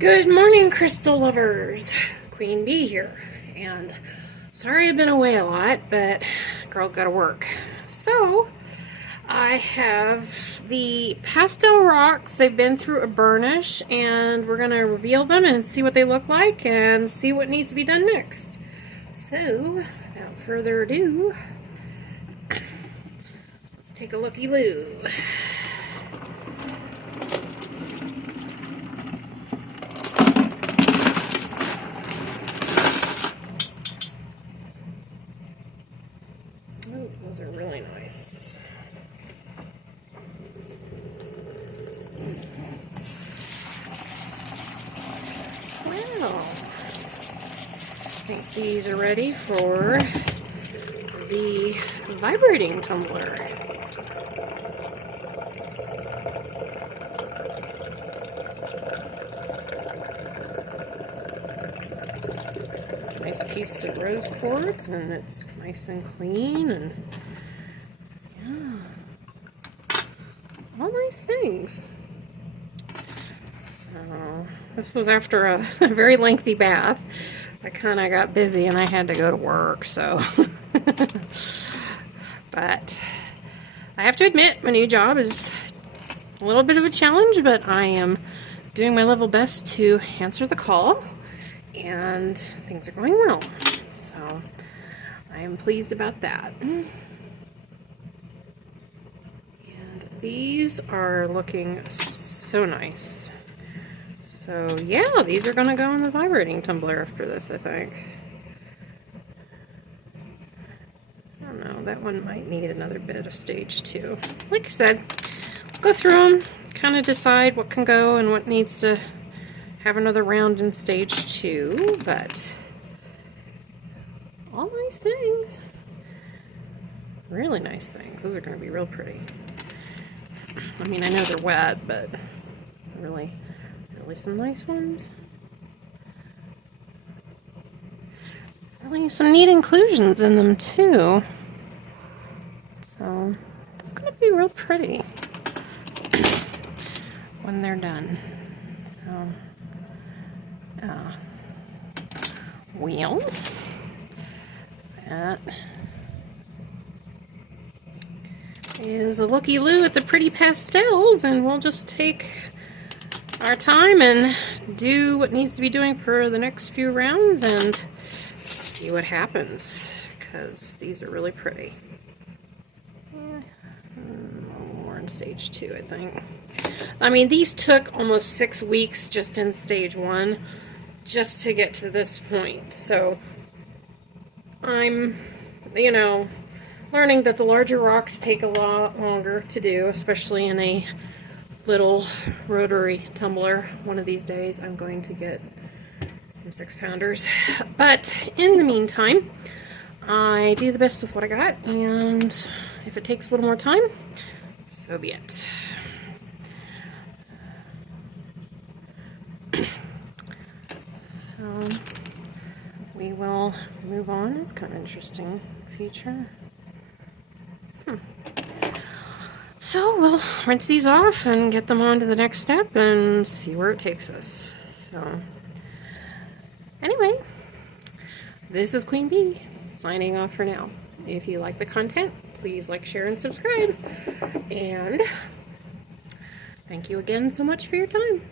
Good morning, crystal lovers. Queen Bee here, and sorry I've been away a lot, but girls gotta work. So I have the pastel rocks. They've been through a burnish, and we're gonna reveal them and see what they look like and see what needs to be done next. So without further ado, let's take a looky-loo. Oh, those are really nice. Wow. I think these are ready for the vibrating tumbler. Nice piece of rose quartz, and it's nice and clean, and yeah, all nice things. So this was after a very lengthy bath. I kind of got busy and I had to go to work, so but I have to admit my new job is a little bit of a challenge, but I am doing my level best to answer the call, and things are going well, so I am pleased about that. And these are looking so nice. So yeah, these are gonna go in the vibrating tumbler after this, I think. I don't know, that one might need another bit of stage 2. Like I said, go through them, kind of decide what can go and what needs to have another round in stage 2, but all nice things. Really nice things. Those are going to be real pretty. I mean, I know they're wet, but really some nice ones. Really some neat inclusions in them too. So it's going to be real pretty when they're done. So wheel. That is a looky-loo at the pretty pastels, and we'll just take our time and do what needs to be doing for the next few rounds and see what happens, because these are really pretty. More in stage 2, I think. I mean, these took almost 6 weeks just in stage 1 just to get to this point, so I'm, learning that the larger rocks take a lot longer to do, especially in a little rotary tumbler. One of these days I'm going to get some 6-pounders, but in the meantime I do the best with what I got, and if it takes a little more time, so be it. So we will move on. It's kind of an interesting feature. So we'll rinse these off and get them on to the next step and see where it takes us. So anyway, this is Queen Bee signing off for now. If you like the content, please like, share, and subscribe. And thank you again so much for your time.